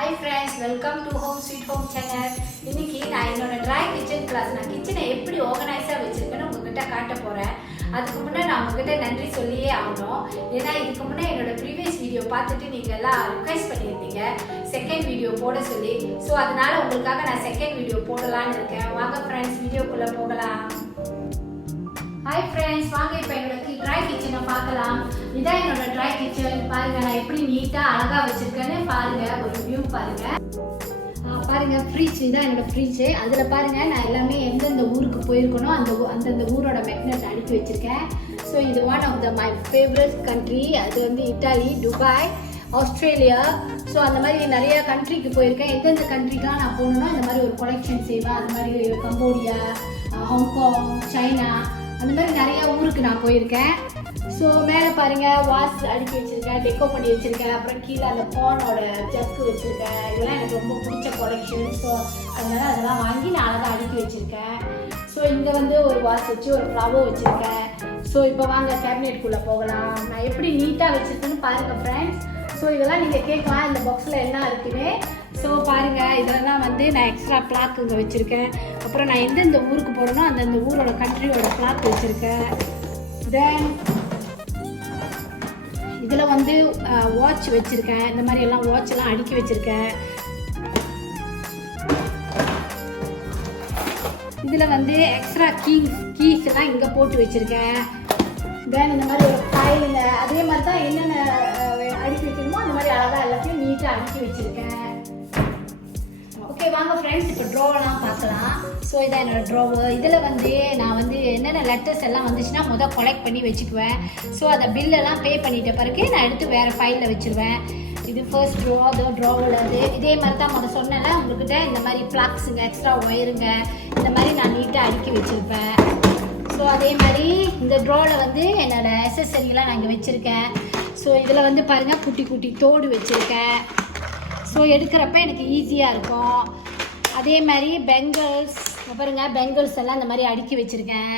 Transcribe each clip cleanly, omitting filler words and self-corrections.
Hi friends, welcome to Home Sweet Home channel. இன்னைக்கு நான் என்னோட dry kitchen class நான் கிச்சனை எப்படி ஆர்கனைஸா வச்சிருக்கேன்னு உங்ககிட்ட காட்ட போறேன். அதுக்கு முன்னாடி நான் உங்ககிட்ட நன்றி சொல்லியே ஆகணும். ஏன்னா இதுக்கு முன்னாடி என்னோட ப்ரீவியஸ் வீடியோ பார்த்துட்டு நீங்க எல்லாம் ரிக்வெஸ்ட் பண்ணியிருந்தீங்க செகண்ட் வீடியோ போட சொல்லி. ஸோ அதனால உங்களுக்காக நான் செகண்ட் வீடியோ போடலான்னு இருக்கேன். வாங்க ஃப்ரெண்ட்ஸ் வீடியோக்குள்ள போகலாம். ஹாய் ஃப்ரெண்ட்ஸ், வாங்க இப்போ என்னோட ட்ரை கிச்சனை பார்க்கலாம். இதான் என்னோட ட்ரை கிச்சன். பாருங்க நான் எப்படி நீட்டாக அழகாக வச்சிருக்கேன்னு பாருங்க, ஒரு வியூ பாருங்க. பாருங்க ஃப்ரிட்ஜ், இதான் என்னோட ஃப்ரிட்ஜ். அதில் பாருங்க நான் எல்லாமே எந்தெந்த ஊருக்கு போயிருக்கணும் அந்தந்த ஊரோட மெக்னெட் அடுக்கி வச்சிருக்கேன். ஸோ இது one of my favourite country. அது வந்து இட்டாலி, துபாய், ஆஸ்திரேலியா. ஸோ அந்த மாதிரி நிறைய கண்ட்ரிக்கு போயிருக்கேன். எந்தெந்த கண்ட்ரிக்கெலாம் நான் போகணுன்னா இந்த மாதிரி ஒரு கொலெக்ஷன் செய்வேன். அது மாதிரி கம்போடியா, ஹாங்காங், சைனா, அந்த மாதிரி நிறையா ஊருக்கு நான் போயிருக்கேன். ஸோ மேலே பாருங்கள் வாஸ் அடுக்கி வச்சுருக்கேன், டெக்கோ பண்ணி வச்சுருக்கேன். அப்புறம் கீழே அந்த பானோட ஜக்கு வச்சுருக்கேன். இதெல்லாம் எனக்கு ரொம்ப பிடிச்ச ப்ராடக்ஷன். ஸோ அதனால் அதெல்லாம் வாங்கி நான் அழகாக அடுக்கி வச்சுருக்கேன். ஸோ இங்கே வந்து ஒரு வாஸ் வச்சு ஒரு ஃப்ளவர் வச்சுருக்கேன். ஸோ இப்போ வாங்க கேபினெட்குள்ளே போகலாம். நான் எப்படி நீட்டாக வச்சுருக்கேன்னு பாருங்கள் ஃப்ரெண்ட்ஸ். ஸோ இதெல்லாம் நீங்கள் கேட்கலாம் இந்த பாக்ஸில் என்ன இருக்குன்னு. ஸோ பாருங்கள் இதெல்லாம் வந்து நான் எக்ஸ்ட்ரா பிளாக் இங்கே வச்சுருக்கேன். அப்புறம் நான் எந்தெந்த ஊருக்கு போகிறேனோ அந்தந்த ஊரோட கண்ட்ரியோட பிளாக் வச்சுருக்கேன். தென் இதில் வந்து வாட்ச் வச்சுருக்கேன். இந்த மாதிரி எல்லாம் வாட்செல்லாம் அடுக்கி வச்சுருக்கேன். இதில் வந்து எக்ஸ்ட்ரா கீஸ் எல்லாம் இங்கே போட்டு வச்சுருக்கேன். தென் இந்த மாதிரி ஒரு ஃபைலுங்க அதே மாதிரி தான் என்னென்ன அடுக்கி வைக்கணுமோ அந்த மாதிரி அழகாக எல்லாத்தையும் நீட்டாக அடுக்கி வச்சுருக்கேன். ஓகே வாங்க ஃப்ரெண்ட்ஸ், இப்போ ட்ராவெல்லாம் பார்க்கலாம். ஸோ இதான் என்னோடய ட்ராவர். இதில் வந்து நான் வந்து என்னென்ன லெட்டர்ஸ் எல்லாம் வந்துச்சுன்னா முதல் கலெக்ட் பண்ணி வச்சுக்குவேன். ஸோ அதை பில்லெல்லாம் பே பண்ணிட்ட பிறகு நான் எடுத்து வேறு ஃபைலில் வச்சுருவேன். இது ஃபர்ஸ்ட் ட்ராவில் அது இதே மாதிரி தான் முதல் சொன்னேன்ல உங்கள்கிட்ட இந்த மாதிரி ஃப்ளாக்ஸுங்க, எக்ஸ்ட்ரா ஒயருங்க, இந்த மாதிரி நான் நீட்டாக அடுக்கி வச்சுருப்பேன். ஸோ அதே மாதிரி இந்த ட்ராவில் வந்து என்னோடய அக்சஸரிலாம் நான் இங்கே வச்சுருக்கேன். ஸோ இதில் வந்து பாருங்கள் குட்டி குட்டி தோடு வச்சுருக்கேன். ஸோ எடுக்கிறப்ப எனக்கு ஈஸியாக இருக்கும். அதே மாதிரி பெங்கிள்ஸ் பாருங்க, பெங்கிள்ஸ் எல்லாம் இந்த மாதிரி அடுக்கி வச்சுருக்கேன்.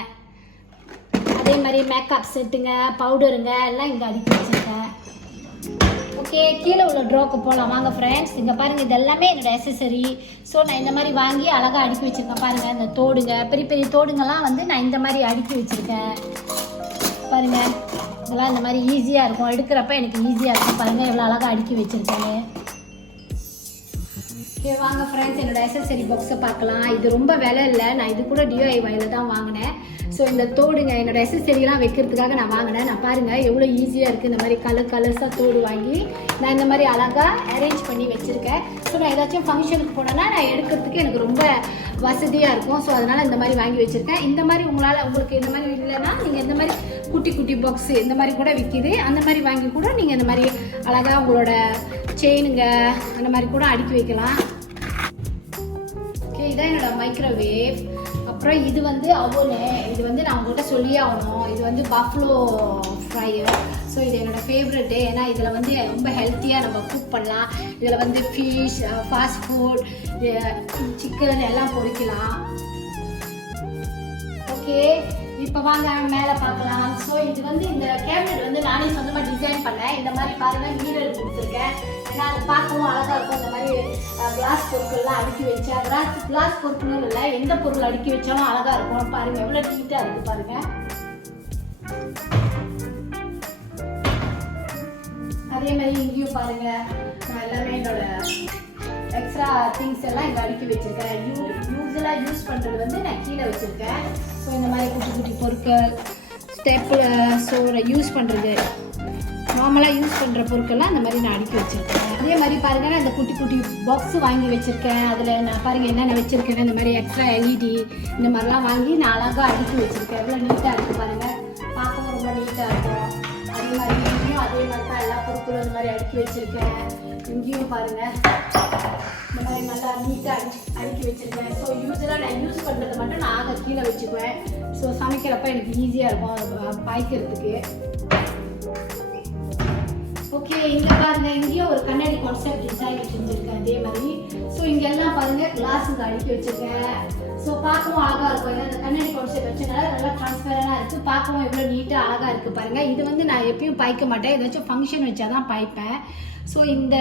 அதே மாதிரி மேக்கப் செட்டுங்க, பவுடருங்க எல்லாம் இங்கே அடுக்கி வச்சுருக்கேன். ஓகே கீழே உள்ள ட்ராக்கு போகலாம் வாங்க ஃப்ரெண்ட்ஸ். இங்கே பாருங்கள் இது எல்லாமே என்னோடய அக்சஸரி. ஸோ நான் இந்த மாதிரி வாங்கி அழகாக அடுக்கி வச்சுருக்கேன். பாருங்கள் இந்த தோடுங்க, பெரிய பெரிய தோடுங்கெல்லாம் வந்து நான் இந்த மாதிரி அடுக்கி வச்சுருக்கேன். பாருங்கள் இதெல்லாம் இந்த மாதிரி ஈஸியாக இருக்கும், எடுக்கிறப்ப எனக்கு ஈஸியாக இருக்கும். பாருங்கள் எவ்வளோ அழகாக அடுக்கி வச்சுருக்கேன்னு. ஓகே வாங்க ஃப்ரெண்ட்ஸ், என்னோடய அக்சஸரி பாக்ஸை பார்க்கலாம். இது ரொம்ப விலை இல்லை, நான் இது கூட DIYயில் தான் வாங்கினேன். ஸோ இந்த தோடுங்க என்னோடய அக்சஸரிலாம் வைக்கிறதுக்காக நான் வாங்கினேன். நான் பாருங்கள் எவ்வளோ ஈஸியாக இருக்குது. இந்த மாதிரி கலர்ஸாக தோடு வாங்கி நான் இந்த மாதிரி அழகாக அரேஞ்ச் பண்ணி வச்சுருக்கேன். ஸோ நான் ஏதாச்சும் ஃபங்க்ஷனுக்கு போனேன்னா நான் எடுக்கிறதுக்கு எனக்கு ரொம்ப வசதியாக இருக்கும். ஸோ அதனால் இந்த மாதிரி வாங்கி வச்சுருக்கேன். இந்த மாதிரி உங்களுக்கு இந்த மாதிரி இல்லைன்னா நீங்கள் இந்த மாதிரி குட்டி குட்டி பாக்ஸு இந்த மாதிரி கூட விற்கிது. அந்த மாதிரி வாங்கி கூட நீங்கள் இந்த மாதிரி அழகாக உங்களோட செயினுங்க அந்த மாதிரி கூட அடுக்கி வைக்கலாம். ஓகே இதான் என்னோடய மைக்ரோவேவ். அப்புறம் இது வந்து அவனு, இது வந்து நான் உங்கள்கிட்ட சொல்லியே ஆகணும். இது வந்து பஃப்லோ ஃப்ரையர். ஸோ இது என்னோடய ஃபேவரெட்டு. ஏன்னா இதில் வந்து ரொம்ப ஹெல்த்தியாக நம்ம குக் பண்ணலாம். இதில் வந்து ஃபிஷ், ஃபாஸ்ட் ஃபுட், சிக்கன் எல்லாம் பொரிக்கலாம். ஓகே இப்போ வாங்க மேலே பார்க்கலாம். ஸோ இது வந்து இந்த கேபினெட் வந்து நானே சொந்தமாக டிசைன் பண்ணேன். இந்த மாதிரி பாருங்கள் மிரர் கொடுத்துருக்கேன். ஏன்னா அது பார்க்கவும் அழகாக இருக்கும். இந்த மாதிரி கிளாஸ் பொருட்கள்லாம் அடுக்கி வச்சா கிளாஸ் பொருட்களும் இல்லை, எந்த பொருள் அடுக்கி வச்சாலும் அழகாக இருக்கும். பாருங்கள் எவ்வளோ நீட்டாக இருக்குது பாருங்கள். அதே மாதிரி இங்கேயும் பாருங்கள் நான் எல்லாமே என்னோட எக்ஸ்ட்ரா திங்ஸ் எல்லாம் இங்கே அடுக்கி வச்சுருக்கேன். யூஸ்வலாக யூஸ் பண்ணுறது வந்து நான் கீழே வச்சுருக்கேன். ஸோ இந்த மாதிரி குட்டி குட்டி பொருட்கள், ஸ்டெப்பில் ஸோ யூஸ் பண்ணுறது நார்மலாக யூஸ் பண்ணுற பொருட்கள்லாம் அந்த மாதிரி நான் அடுக்கி வச்சுருக்கேன். அதே மாதிரி பாருங்கள் நான் இந்த குட்டி குட்டி பாக்ஸு வாங்கி வச்சுருக்கேன். அதில் நான் பாருங்கள் என்னென்ன வச்சுருக்கேன். இந்த மாதிரி எக்ஸ்ட்ரா LED இந்த மாதிரிலாம் வாங்கி நான் அழகாக அடுக்கி வச்சுருக்கேன். எவ்வளோ நீட்டாக இருக்குது பாருங்கள், பார்க்கவும் ரொம்ப நீட்டாக இருக்கும். அதே மாதிரி இங்கேயும் அதே மாதிரி தான் எல்லா பொருட்களும் இந்த மாதிரி அடுக்கி வச்சுருக்கேன். இங்கேயும் பாருங்கள் இந்த மாதிரி நல்லா நீட்டாக அடுக்கி வச்சுருக்கேன். ஸோ யூஸ்வலாக நான் யூஸ் பண்ணுறதை மட்டும் நான் அதை கீழே வச்சுக்குவேன். ஸோ சமைக்கிறப்ப எனக்கு ஈஸியாக இருக்கும் அதை பாய்க்கிறதுக்கு. ஓகே இங்கே பாருங்கள் இங்கேயும் ஒரு கண்ணாடி கான்செப்ட் டிசைன் செஞ்சுருக்கேன் அதே மாதிரி. ஸோ இங்கெல்லாம் பாருங்கள் கிளாஸுங்க அடுக்கி வச்சுருக்கேன். ஸோ பார்க்கவும் அழகாக இருக்கும். இந்த கண்ணாடி கான்செப்ட் வச்சனால நல்லா டிரான்ஸ்பரண்டாக இருக்குது. பார்க்கவும் எவ்வளோ நீட்டாக அழகாக இருக்குது பாருங்கள். இது வந்து நான் எப்பயும் பாய்க்க மாட்டேன், ஏதாச்சும் ஃபங்க்ஷன் வச்சா தான் பாய்ப்பேன். ஸோ இந்த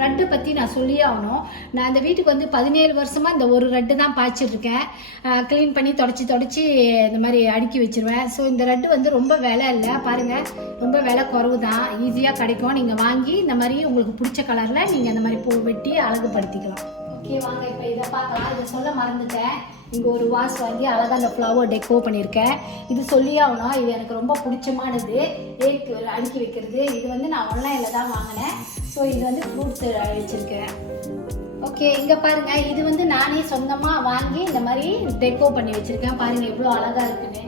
ரெட்டை பற்றி நான் சொல்லியே ஆகணும். நான் இந்த வீட்டுக்கு வந்து 17 வருஷமாக இந்த ஒரு ரெட்டு தான் பாய்ச்சிட்ருக்கேன். க்ளீன் பண்ணி தொடச்சி இந்த மாதிரி அடுக்கி வச்சுருவேன். ஸோ இந்த ரெட்டு வந்து ரொம்ப விலை இல்லை பாருங்கள், ரொம்ப விலை குறவு தான், ஈஸியாக கிடைக்கும். நீங்கள் வாங்கி இந்த மாதிரி உங்களுக்கு பிடிச்ச கலரில் நீங்கள் இந்த மாதிரி பூ வெட்டி அழகுபடுத்திக்கலாம். ஓகே வாங்க இப்போ இதை பார்க்கலாம். இதை சொல்ல மறந்துட்டேன், இங்கே ஒரு வாஸ் வாங்கி அழகாக அந்த ஃப்ளவர் டெக்கோ பண்ணியிருக்கேன். இது சொல்லி ஆகணும், இது எனக்கு ரொம்ப பிடிச்சமானது. ஏக்கு அடுக்கி வைக்கிறது. இது வந்து நான் ஆன்லைனில் தான் வாங்கினேன். ஸோ இது வந்து ஃப்ரூட்ஸ் வச்சுருக்கேன். ஓகே இங்கே பாருங்கள், இது வந்து நானே சொந்தமாக வாங்கி இந்த மாதிரி டெக்கோ பண்ணி வச்சுருக்கேன். பாருங்கள் எவ்வளோ அழகாக இருக்குன்னு.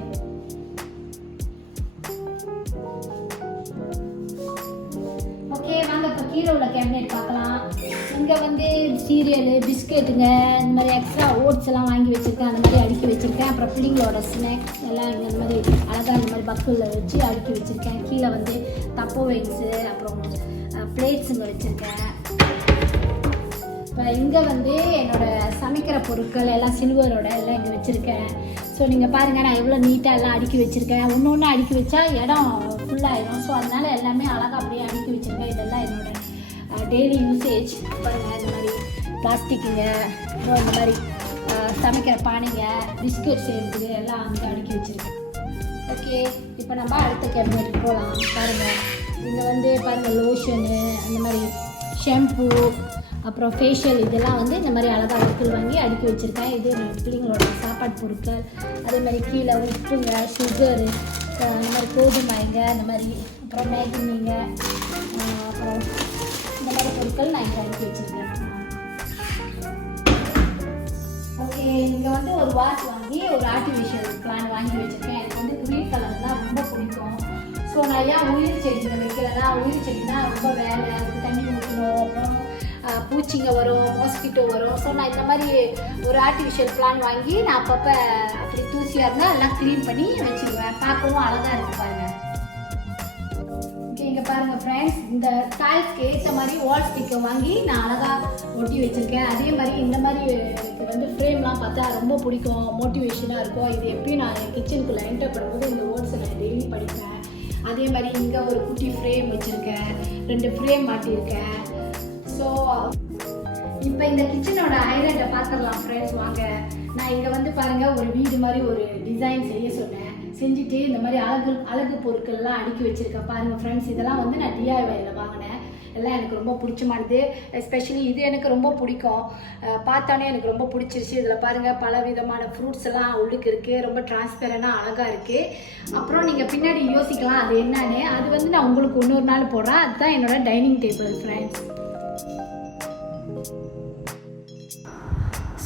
ஓகே வாங்க இப்போ கீழே உள்ள கேபினெட் பார்க்கலாம். இங்கே வந்து சீரியலு, பிஸ்கெட்டுங்க, இந்த மாதிரி எக்ஸ்ட்ரா ஓட்ஸ் எல்லாம் வாங்கி வச்சுருக்கேன், அந்த மாதிரி அடுக்கி வச்சுருக்கேன். அப்புறம் பிள்ளைங்களோட ஸ்நாக்ஸ் எல்லாம் இங்கே இந்த மாதிரி அழகாக இந்த மாதிரி பக்குளில் வச்சு அடுக்கி வச்சுருக்கேன். கீழே வந்து தப்போ வைக்ஸு, அப்புறம் பிளேட்ஸுங்க வச்சுருக்கேன். இப்போ இங்கே வந்து என்னோடய சமைக்கிற பொருட்கள் எல்லாம் சில்வரோட எல்லாம் இங்கே வச்சுருக்கேன். ஸோ நீங்கள் பாருங்கள் நான் எவ்வளோ நீட்டாக எல்லாம் அடுக்கி வச்சுருக்கேன். ஒன்று ஒன்று அடுக்கி வச்சா இடம் ஃபுல்லாகிடும். ஸோ அதனால் எல்லாமே அழகாக அப்படியே அடுக்கி வச்சுருக்கேன். இதெல்லாம் என்னோட டெய்லி யூசேஜ். பாருங்கள் இந்த மாதிரி பிளாஸ்டிக்குங்க, அப்புறம் இந்த மாதிரி சமைக்கிற பானைங்க, பிஸ்கெட் செய்கிறது எல்லாம் அங்கே அடுக்கி வச்சுருக்கேன். ஓகே இப்போ நம்ம அடுத்த கேபினெட்டுக்கு போகலாம். பாருங்கள் இங்கே வந்து பாருங்கள் லோஷனு, அந்த மாதிரி ஷாம்பு, அப்புறம் ஃபேஷியல் இதெல்லாம் வந்து இந்த மாதிரி அழகாக பொருட்கள் வாங்கி அடுக்கி வச்சுருக்கேன். இது பிள்ளைங்களோட சாப்பாடு பொருட்கள். அதே மாதிரி கீழே உப்புங்க, சுகரு, இந்த மாதிரி கோதுமைங்க, இந்த மாதிரி அப்புறம் மேகிங்க, அப்புறம் இந்த மாதிரி பொருட்கள் நான் இங்கே அடுக்கி வச்சுருக்கேன். ஓகே இங்கே வந்து ஒரு வாஷ் வாங்கி ஒரு ஆர்டிஃபிஷியல் பிளான் வாங்கி வச்சுருக்கேன். எனக்கு வந்து க்ரீன் கலர் தான் ரொம்ப பிடிக்கும். ஸோ நான் ஏன் உயிர் செடிங்க வைக்கலைன்னா, உயிர் செடினா ரொம்ப வேலை, அதுக்கு தண்ணி ஊற்றணும், அப்புறம் பூச்சிங்க வரும், மாஸ்கிட்டோ வரும். ஸோ நான் இந்த மாதிரி ஒரு ஆர்டிஃபிஷியல் பிளான் வாங்கி நான் அப்பப்போ அப்படி தூசியாக இருந்தால் எல்லாம் க்ளீன் பண்ணி வச்சுருவேன். பார்க்கவும் அழகாக இருக்குது பாருங்கள். ஓகே இங்கே பாருங்கள் ஃப்ரெண்ட்ஸ், இந்த டைல்ஸ்க்கு ஏற்ற மாதிரி வால் ஸ்டிக்கர் வாங்கி நான் அழகாக ஒட்டி வச்சுருக்கேன். அதே மாதிரி இந்த மாதிரி இது வந்து ஃப்ரேம்லாம் பார்த்தா ரொம்ப பிடிக்கும், மோட்டிவேஷனாக இருக்கும். இது எப்பயும் நான் என் கிச்சனுக்குள்ளே என்டர் பண்ணும்போது இந்த வேர்ட்ஸை நான் டெய்லி படிப்பேன். அதே மாதிரி இங்கே ஒரு குட்டி ஃப்ரேம் வச்சுருக்கேன், 2 ஃப்ரேம் மாட்டியிருக்கேன். ஸோ இப்போ இந்த கிச்சனோட ஹைலைட்டை பார்த்துடலாம் ஃப்ரெண்ட்ஸ் வாங்க. நான் இங்கே வந்து பாருங்கள் ஒரு வீடு மாதிரி ஒரு டிசைன் செய்ய சொன்னேன், செஞ்சுட்டு இந்த மாதிரி அழகு பொருட்கள்லாம் அடுக்கி வச்சுருக்கேன். பாருங்கள் ஃப்ரெண்ட்ஸ், இதெல்லாம் வந்து நான் DIYயில் வாங்கினேன். எல்லாம் எனக்கு ரொம்ப பிடிச்சமானது. எஸ்பெஷலி இது எனக்கு ரொம்ப பிடிக்கும், பார்த்தானே எனக்கு ரொம்ப பிடிச்சிருச்சு. இதில் பாருங்கள் பல விதமான ஃப்ரூட்ஸ் எல்லாம் உள்ளுக்கு இருக்குது, ரொம்ப டிரான்ஸ்பரண்டாக அழகாக இருக்குது. அப்புறம் நீங்கள் பின்னாடி யோசிக்கலாம் அது என்னன்னு, அது வந்து நான் உங்களுக்கு இன்னொரு நாள் போடுறேன். அதுதான் என்னோட டைனிங் டேபிள் ஃப்ரெண்ட்ஸ்.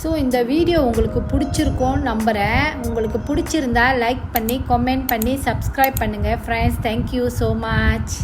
ஸோ இந்த வீடியோ உங்களுக்கு பிடிச்சிருக்கோன்னு நம்புகிறேன். உங்களுக்கு பிடிச்சிருந்தா லைக் பண்ணி, கமெண்ட் பண்ணி, சப்ஸ்கிரைப் பண்ணுங்கள் ஃப்ரெண்ட்ஸ். Thank you so much.